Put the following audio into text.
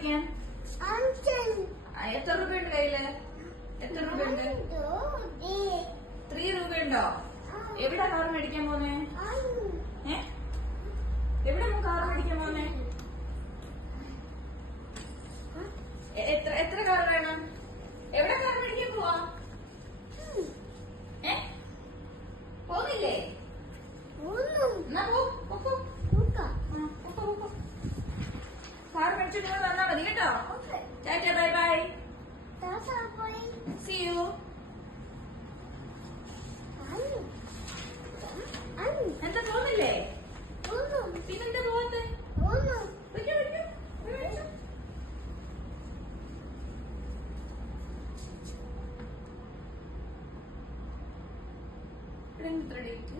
മേടിക്കാൻ? എത്ര രൂപയുണ്ട് കയ്യില്? എത്ര രൂപയുണ്ട്? 3 രൂപയുണ്ടോ? എവിടാ കാർ മേടിക്കാൻ പോന്നെ? എവിടെ കാർ മേടിക്കാൻ പോന്നെ? എത്ര കാർ വേണം? എവിടെ കാർ മേടിക്കാൻ പോവാ? പോന്നില്ലേ? എന്നാ കാർ മേടിച്ചിട്ട് വന്നാ മതി കേട്ടോ. Tata, bye bye, see you. എന്താ പോന്നില്ലേ? പിന്നെന്താ പോവാത്തെ? ഇത്ര ഡേറ്റ്